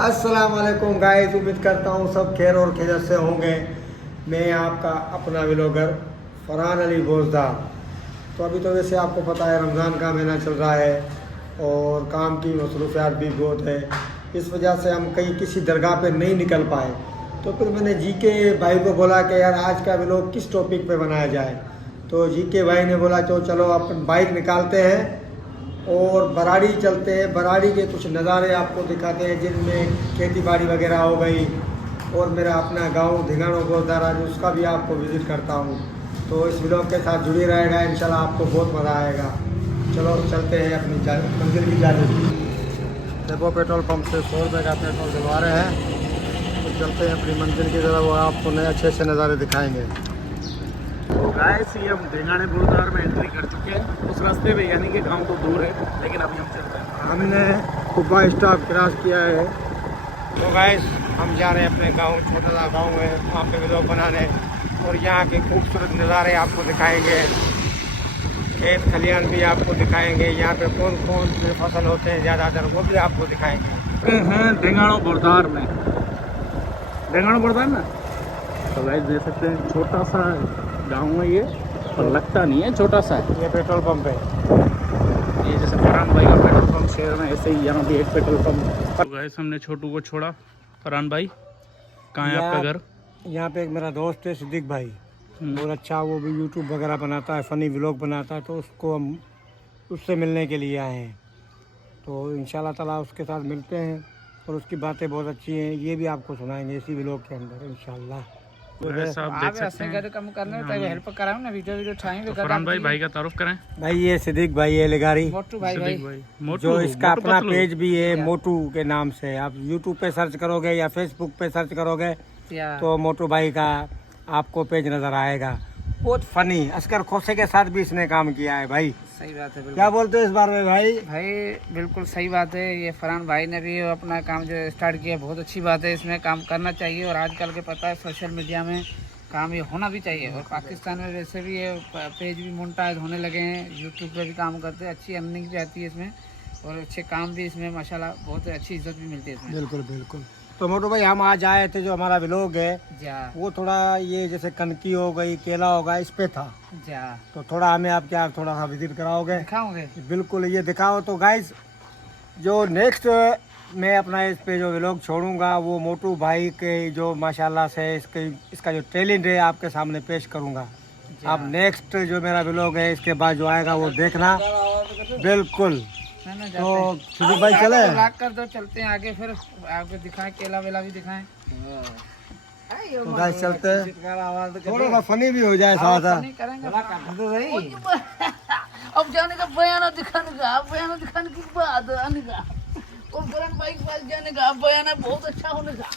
अस्सलाम वालेकुम गाइस, उम्मीद करता हूँ सब खैर और खैरियत से होंगे। मैं आपका अपना व्लॉगर फरहान अली बोजदार। तो अभी तो वैसे आपको पता है रमज़ान का महीना चल रहा है और काम की मसरूफियात भी बहुत है। इस वजह से हम कहीं किसी दरगाह पे नहीं निकल पाए। तो फिर मैंने जी के भाई को बोला कि यार आज का व्लॉग किस टॉपिक पे बनाया जाए। तो जी के भाई ने बोला तो चलो अपन बाइक निकालते हैं और बराड़ी चलते हैं। बराड़ी के कुछ नज़ारे आपको दिखाते हैं जिनमें खेती बाड़ी वगैरह हो गई और मेरा अपना गांव धिंगाणों गोदारा उसका भी आपको विज़िट करता हूं। तो इस व्लॉग के साथ जुड़े रहेगा, इंशाल्लाह आपको बहुत मज़ा आएगा। चलो चलते हैं अपनी मंजिल की जानिब। देखो पेट्रोल पंप से 100 रुपये का पेट्रोल डलवा रहे हैं। तो चलते हैं अपनी मंजिल की तरफ, वो आपको नए अच्छे अच्छे नज़ारे दिखाएँगे। तो गाइस ये हम ढेंगाने बुलदार में एंट्री कर चुके हैं। उस रास्ते पे यानी कि गांव तो दूर है, लेकिन अभी हम चल रहे हैं। हमने कुब्बा स्टॉप क्रॉस किया है। तो गाइस हम जा रहे हैं अपने गांव, छोटा सा गांव है, वहाँ पे व्लॉग बनाने और यहाँ के खूबसूरत नज़ारे आपको दिखाएंगे। खेत खलियान भी आपको दिखाएंगे। यहाँ पे कौन कौन से फसल होते हैं ज़्यादातर वो भी आपको दिखाएंगे। हैं ढेंगानो बुलदार में, ढेंगानो बुलदार ना। तो गाइस देख सकते हैं छोटा सा गांव है ये, और लगता नहीं है छोटा सा है। ये पेट्रोल पंप है। ये जैसे फरहान भाई का पेट्रोल पंप शहर में, ऐसे ही यहाँ भी एक पेट्रोल पंप। तो गाइस हमने छोटू को छोड़ा। फरहान भाई कहाँ है आपका घर? यहाँ पे एक मेरा दोस्त है सिद्दीक भाई, बहुत अच्छा, वो भी यूट्यूब वगैरह बनाता है, फ़नी व्लॉग बनाता है। तो उसको हम उससे मिलने के लिए आए हैं। तो इंशाल्लाह ताला उसके साथ मिलते हैं और उसकी बातें बहुत अच्छी हैं, ये भी आपको सुनाएंगे इसी व्लॉग के अंदर इंशाल्लाह। वैसे आप देख सकते हैं काम करने तो हेल्प कराऊं ना, वीडियो तो फरहान भाई का तारुफ करें। भाई ये सिद्दीक भाई है लेगारी, मोटू भाई सिद्दीक भाई मोटू, जो इसका मोटू अपना पतलू। पेज भी है मोटू के नाम से। आप यूट्यूब पे सर्च करोगे या फेसबुक पे सर्च करोगे या तो मोटू भाई का आपको पेज नजर आएगा। बहुत फनी, अस्कर खोसे के साथ भी इसने काम किया है भाई। सही बात है, बिल्कुल। क्या बोलते हो इस बारे में भाई? भाई बिल्कुल सही बात है। ये फरहान भाई ने भी अपना काम जो स्टार्ट किया, बहुत अच्छी बात है। इसमें काम करना चाहिए और आजकल के पता है सोशल मीडिया में काम ये होना भी चाहिए। और पाकिस्तान में वैसे भी ये पेज भी मोनेटाइज होने लगे हैं, यूट्यूब पे भी काम करते हैं, अच्छी अर्निंग भी आती है इसमें और अच्छे काम भी इसमें माशाल्लाह बहुत अच्छी इज्जत भी मिलती है इसमें। बिल्कुल बिल्कुल। तो मोटू भाई हम आज आए थे, जो हमारा व्लॉग है जा वो थोड़ा ये जैसे कनकी हो गई, केला होगा, इस पे था। जा तो थोड़ा हमें आप क्या थोड़ा सा विजिट कराओगे? दिखाओगे? बिल्कुल, ये दिखाओ। तो गाइस जो नेक्स्ट मैं अपना इस पे जो व्लॉग छोड़ूंगा वो मोटू भाई के जो माशाल्लाह से इसका जो टैलेंट है आपके सामने पेश करूंगा। आप नेक्स्ट जो मेरा व्लॉग है इसके बाद जो आएगा वो देखना। बिल्कुल। तो सिद्दीक भाई चले लाख कर दो, चलते हैं आगे, फिर आपको दिखाएं, केला वेला भी दिखाएं। तो गाइस चलते हैं, थोड़ा सा फनी भी हो जाए साथ साथ। नहीं करेंगे अब जाने का बयाना दिखाने का, बयाना दिखाने की बात आने का और फरहान भाई के पास जाने का, बयाना बहुत अच्छा होने का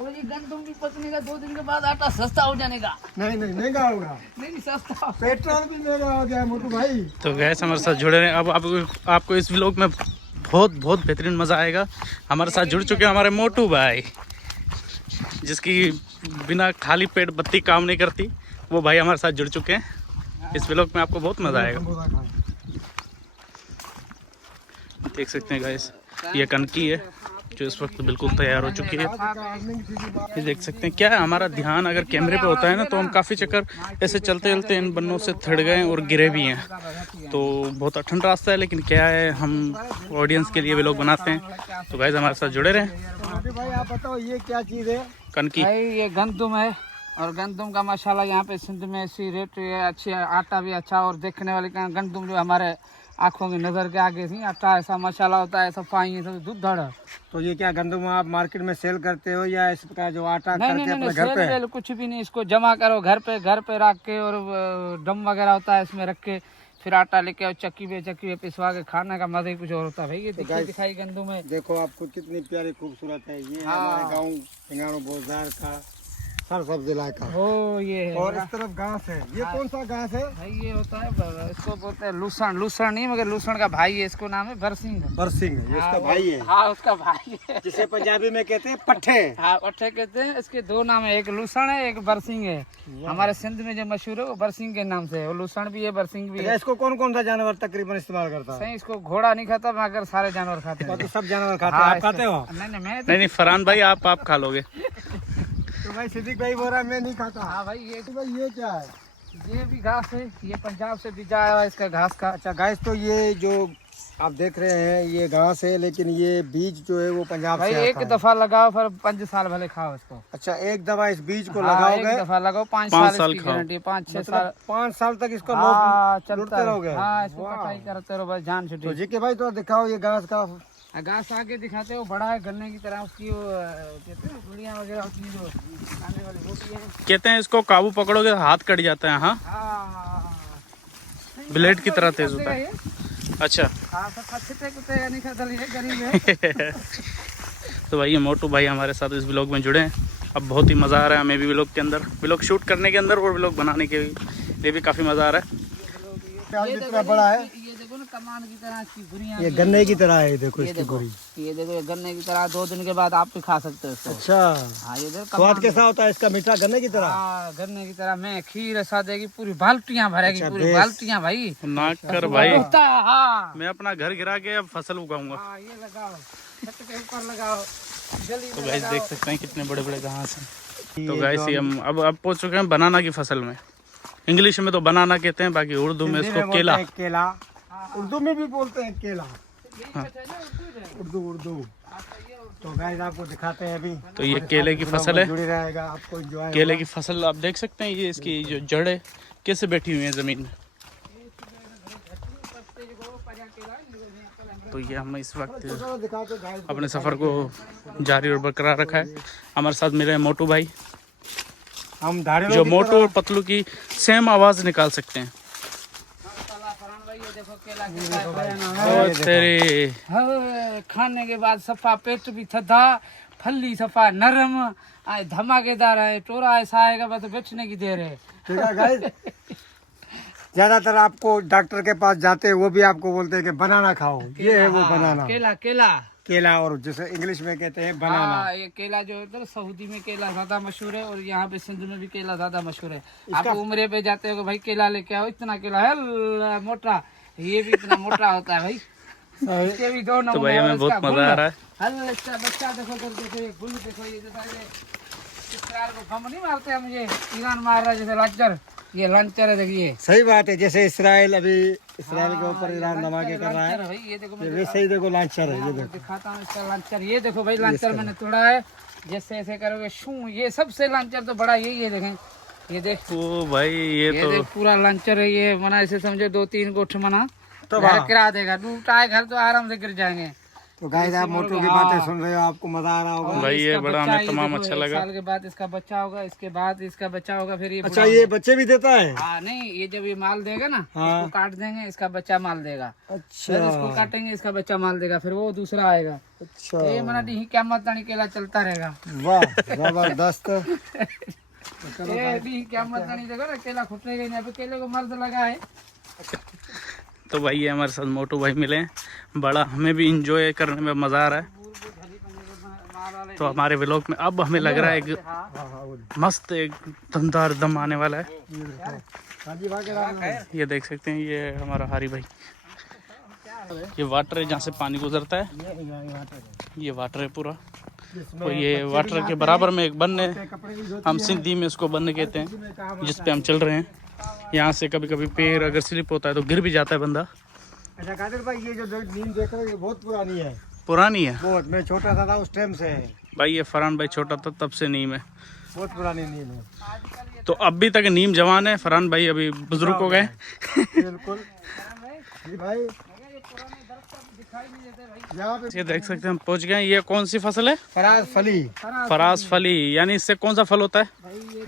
और ये गंदम भी पकने का, 2 दिन के बाद आटा सस्ता हो जाने का। नहीं नहीं नहीं गाऊंगा, नहीं सस्ता, पेट्रोल भी महंगा हो गया मोटू भाई। तो गैस हमारे साथ जुड़े रहे। अब आपको इस व्लॉग में बहुत बेहतरीन मज़ा आएगा। हमारे साथ जुड़ चुके हैं हमारे मोटू भाई, जिसकी बिना खाली पेट बत्ती काम नहीं करती, वो भाई हमारे साथ जुड़ चुके हैं। इस व्लॉग में आपको बहुत मज़ा आएगा। देख सकते हैं गाइस, ये कनकी है जो इस वक्त बिल्कुल तैयार हो चुकी है। ये देख सकते हैं क्या है, हमारा ध्यान अगर कैमरे पे होता है ना तो हम काफ़ी चक्कर ऐसे चलते चलते इन बन्नों से थिड़ गए और गिरे भी हैं। तो बहुत कठिन रास्ता है, लेकिन क्या है, हम ऑडियंस के लिए भी लोग बनाते हैं। तो गाइस हमारे साथ जुड़े रहें। भाई आप बताओ ये क्या चीज़ है? कनकी भाई ये गंदम है और गंदम का माशाल्लाह यहाँ पे सिंध में ऐसी रेट है, अच्छी आटा भी अच्छा और देखने वाले का गंदम जो हमारे आँखों की नज़र के आगे थी, आटा ऐसा माशाल्लाह होता है, ऐसा पाई है, दूध धड़। तो ये क्या गंदम आप मार्केट में सेल करते हो या इसका जो आटा नहीं करके नहीं अपने नहीं, घर पे? सेल कुछ भी नहीं, इसको जमा करो घर पे रख के और डम वगैरह होता है इसमें रख के, फिर आटा लेके और चक्की पे पिसवा के खाने का मजा ही कुछ और होता है। भाई ये दिखाई गंदम है, देखो आपको कितनी प्यारी खूबसूरत है। ये हमारे गाँव धिंगाणों बोजदार का हर सब्जी लायक। ओ ये है और इस तरफ घास है, ये कौन सा घास है? भाई, ये होता है इसको बोलते हैं लूसण। लूसण नहीं मगर लूसण का भाई है, इसको नाम है बरसिंग। बरसिंग, ये हाँ, इसका भाई है। हाँ उसका भाई है, जिसे पंजाबी में कहते हैं पट्ठे। हाँ पट्ठे कहते हैं। इसके दो नाम है, एक लूसण है एक बरसिंग है। हमारे सिंध में जो मशहूर है वो बरसिंग के नाम से है। वो लूसण भी है बरसिंग भी है। इसको कौन कौन सा जानवर तकरीबन इस्तेमाल करता है? सही, इसको घोड़ा नहीं खाता मगर सारे जानवर खाते हैं। तो सब जानवर खाते हैं, हाँ, आप खाते हो? नहीं नहीं मैं नहीं फरहान भाई आप खा लोगे। तो भाई सिद्दीक भाई बोल रहा है मैं नहीं खाता। हाँ भाई, ये तो भाई ये क्या है? ये भी घास है, ये पंजाब से बीजा आया हुआ इसका घास का। अच्छा गाइस, तो ये जो आप देख रहे हैं ये घास है, लेकिन ये बीज जो है वो पंजाब भाई से आता एक है। दफा लगाओ फिर 5 साल भले खाओ इसको। अच्छा, एक दफा इस बीज को हाँ, लगाओगे, एक दफा लगाओ 5 5 साल साल इसकी खाओ। गारंटी, 5-6 मतलब साल 5 साल तक इसको हाँ, लूटते चलता रहोगे। है। हाँ, इसको वाह। कटाई करते रहो बस, जान तो छुट्टी। जी के भाई तो दिखाओ ये घास का। घास आगे दिखाते हो, बड़ा है गन्ने की तरह। उसकी वो कहते हैं गुड़िया वगैरह होती है जो खाने वाली होती है। कहते हैं इसको काबू पकड़ोगे तो हाथ कट जाता है। हाँ, हाँ, ब्लेड की तरह तेज होता है। अच्छा हाँ, सब अच्छे कुत्ते नहीं खाता, ये गरीब है। तो भाई ये मोटू भाई हमारे साथ इस व्लॉग में जुड़े हैं। अब बहुत ही मज़ा आ रहा है हमें भी व्लॉग के अंदर, व्लॉग शूट करने के अंदर और व्लॉग बनाने के लिए भी काफ़ी मज़ा आ रहा है। ये इतना बड़ा है, ये देखो ना, कमान की तरह इसकी गुड़िया। ये गन्ने की तरह है। देखो ये इसकी देखो, गुड़ी। ये देखो, ये गन्ने की तरह 2 दिन के बाद आप भी खा सकते हो इसको। अच्छा, हाँ, ये देखो स्वाद कैसा होता है इसका? मीठा गन्ने की तरह। हाँ, गन्ने की तरह। मैं खीर ऐसा देगी, पूरी बाल्टियां भरेगी। अच्छा, पूरी बेस। बाल्टियां भाई। ना कर भाई, होता है, हाँ मैं अपना घर गिरा के अब फसल उगाऊंगा। हाँ, ये लगाओ, छत के ऊपर लगाओ, गली तो में गाइस लगाओ। देख सकते हैं कितने बड़े बड़े घास हैं। तो गाइस ये हम अब पहुंच चुके हैं बनाना की फसल में। इंग्लिश में तो बनाना कहते हैं, बाकी उर्दू में हिंदी इसको बोलते केला। हैं केला, उर्दू में भी बोलते हैं केला। हाँ। उर्दू। तो गाइस आपको दिखाते हैं अभी। तो ये केले की फसल है। जुड़ी रहेगा, आपको एंजॉय केले की फसल आप देख सकते हैं, ये इसकी जो जड़ है कैसे बैठी हुई है ज़मीन में। तो ये हम इस वक्त अपने सफ़र को जारी और बरकरार रखा है। हमारे साथ मेरे मोटू भाई, हम धाड़ियों जो की मोटू तरह- और पतलू की सेम आवाज़ निकाल सकते हैं। ओ तेरे, खाने के बाद सफा पेट भी थधा, फली सफा नरम, आए धमाकेदार है, टोरा ऐसा आएगा बस बेचने की देर है। ठीक है गाइस, ज्यादातर आपको डॉक्टर के पास जाते हैं वो भी आपको बोलते हैं कि बनाना खाओ। ये है वो हाँ, बनाना, केला केला केला, और जैसे इंग्लिश में कहते हैं बनाना। हाँ, ये केला जो है सऊदी में केला ज्यादा मशहूर है और यहाँ पे सिंध में भी केला ज्यादा मशहूर है। आप उम्रे पे जाते हो कि भाई केला लेके आओ, इतना केला है मोटा, ये भी इतना मोटा होता है भाई। इसके भी 2 नंबर। तो भाई हमें बहुत मज़ा आ रहा है। हल इसका बच्चा देखो, देखो ये गुल देखो, ये जैसा ये इसराइल को गम नहीं मारते हम, ये ईरान मार रहा है जैसे लांचर, ये लांचर है देखिए। सही बात है, जैसे इसराइल अभी इसराइल के ऊपर ईरान धमाके कर रहा है, भाई ये देखो, मैं वैसे ही देखो लांचर है। ये देखो दिखाता हूँ इसका लांचर। ये देखो भाई, लांचर मैंने तोड़ा है, जैसे ऐसे करोगे शू, ये सबसे लांचर तो बड़ा यही है। देखें, ये देख, ओ भाई ये तो देख पूरा लांचर है ये। मना ऐसे समझो 2-3 गोठ मना तो घर किरा देगा, टूटा है घर तो आराम से गिर जाएंगे। तो गाइस आप मोटू की बातें सुन रहे हो, आपको मजा आ रहा होगा। भाई ये इसका बड़ा बच्चा, हमें ये तमाम देखो, अच्छा 1 लगा। साल के बाद इसका बच्चा होगा, इसके बाद इसका बच्चा होगा, फिर ये अच्छा, बुढ़ा ये होगा। बच्चे भी देता है? हाँ नहीं, ये जब ये माल देगा ना, हाँ। इसको काट देंगे, इसका बच्चा माल देगा। अच्छा फिर इसको काटेंगे, इसका बच्चा माल देगा, फिर वो दूसरा आएगा। अच्छा, ये मना डी क्या मत केला चलता रहेगा। वाह जबरदस्त। ये भी क्या मत देखो ना, केला फुटेगा नहीं, अभी केले को मर्द लगा है। तो भाई ये हमारे साथ मोटू भाई मिले हैं, बड़ा हमें भी इंजॉय करने में मज़ा आ रहा है। तो हमारे व्लॉग में अब हमें लग रहा है एक मस्त एक दमदार दम आने वाला है। ये देख सकते हैं, ये हमारा हारी भाई, ये वाटर है जहाँ से पानी गुजरता है, ये वाटर है पूरा। तो ये वाटर के बराबर में एक बन है, हम सिंधी में उसको बन कहते हैं, जिस पे हम चल रहे हैं। यहाँ से कभी कभी पैर अगर स्लिप होता है तो गिर भी जाता है बंदा। अच्छा कादिर भाई, ये जो नींद देख रहे हो ये बहुत पुरानी है। पुरानी है बहुत, मैं छोटा था उस टाइम से है। भाई, ये फरहान भाई छोटा था तब से नीम है, बहुत पुरानी नींद है। तो अभी तक नीम जवान है। फरहान भाई अभी बुजुर्ग हो गए। बिल्कुल जी भाई, यहाँ पे ये देख सकते हैं हम पहुंच गए हैं। ये कौन सी फसल है? फराज फली, फराज फली, यानी इससे कौन सा फल होता है?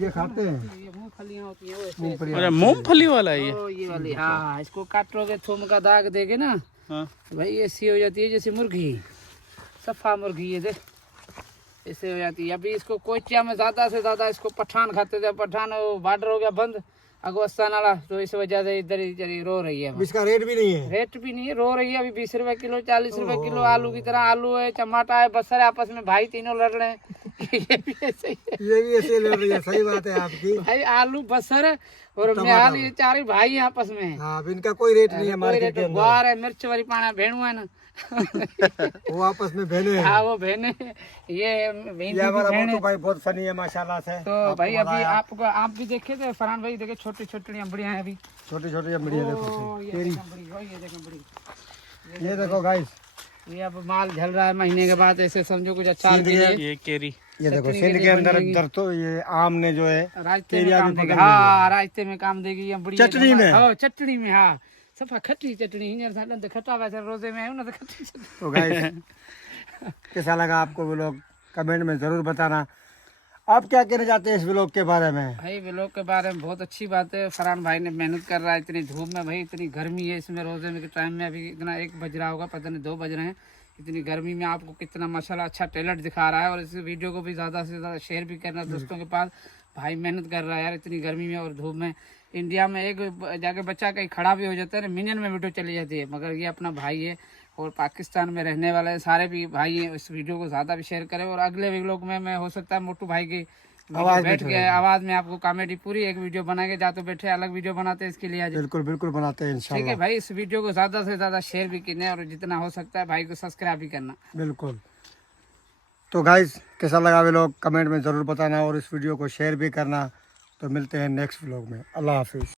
ये खाते हैं। ये मूंगफलियां होती है वो ऐसे। मूंगफली। अरे मूंगफली वाला है ये। ओ, ये वाली, हाँ, इसको काटोगे, थूम का दाग देगे ना हाँ। भाई, ये सी हो जाती है जैसे मुर्गी, सफा मुर्गी। ये देख, ऐसे हो जाती है। अभी इसको कोचिया में ज्यादा से ज्यादा इसको पठान खाते थे, पठान बॉर्डर हो गया बंद अगवस्ता नाला, तो इस वजह से इधर इधर ही रो रही है। अब इसका रेट भी नहीं है। रेट भी नहीं है, रो रही है। अभी 20 रुपए किलो, 40 रुपए किलो आलू की तरह। आलू है, टमाटर है, बसर है, आपस में भाई तीनों लड़ रहे हैं। ये भी ऐसे ही है। ये भी ऐसे लड़ रही है, सही बात है आपकी। भाई आलू बसर और मियाल, ये चार ही भाई हैं आपस में। हाँ, अब इनका कोई रेट नहीं है मार्केट के अंदर। गुआर है, मिर्च वाली पाना भेड़ू है ना। वो आपस में बहने हैं। हाँ वो बहने, ये हमारा मोटू भाई बहुत फनी है माशाल्लाह से। तो भाई अभी आपको आप भी देखे थे फरहान भाई, देखे छोटी छोटी अम्बड़ियाँ हैं अभी, छोटी छोटी अम्बड़ियाँ देखो ओ, ये केरी। देख अम्बड़ी, ओ, ये देख अम्बड़ी। ये देखो गाइस, ये अब माल झल रहा है महीने के बाद, ऐसे समझो कुछ अच्छा सींध गया। ये केरी, ये देखो चटनी सिंध के के लिए अंदर बनेगी। इधर तो ये आम ने जो है रास्ते में केरिया काम भी देगी। पकड़ हाँ रास्ते में काम देगी ये बड़ी चटनी में? हाँ चटनी में, हाँ सफा खट्टी चटनी हिंजर सालन तो खट्टा वैसे रोजे में है ना, तो खट्टी चटनी। तो गाइस कैसा लगा आपको व्लॉग, कमेंट में जरूर बताना। आप क्या कहना चाहते हैं इस व्लॉग के बारे में? भाई व्लॉग के बारे में बहुत अच्छी बात है। फरहान भाई ने मेहनत कर रहा है इतनी धूप में, भाई इतनी गर्मी है इसमें, रोजे में के टाइम में अभी इतना 1 बज रहा होगा, पता नहीं 2 बज रहे हैं, इतनी गर्मी में आपको कितना माशाल्लाह अच्छा टैलेंट दिखा रहा है। और इस वीडियो को भी ज़्यादा से ज़्यादा शेयर भी करना दोस्तों के पास। भाई मेहनत कर रहा है यार इतनी गर्मी में और धूप में। इंडिया में एक जाके बच्चा कहीं खड़ा भी हो जाता है ना, मिनट में वीडियो चली जाती है, मगर ये अपना भाई है और पाकिस्तान में रहने वाले सारे भी भाई हैं। इस वीडियो को ज़्यादा भी शेयर करें और अगले व्लॉग में मैं हो सकता है मोटू भाई की बैठ के आवाज़ में आपको कॉमेडी पूरी एक वीडियो बनाएंगे, जाते बैठे अलग वीडियो बनाते हैं इसके लिए आज। बिल्कुल बिल्कुल बनाते हैं ठीक है इंशाल्लाह। भाई, इस वीडियो को ज़्यादा से ज़्यादा शेयर भी करना और जितना हो सकता है भाई को सब्सक्राइब भी करना। बिल्कुल। तो गाइस कैसा लगा व्लॉग कमेंट में ज़रूर बताना और इस वीडियो को शेयर भी करना। तो मिलते हैं नेक्स्ट व्लॉग में। अल्लाह हाफिज़।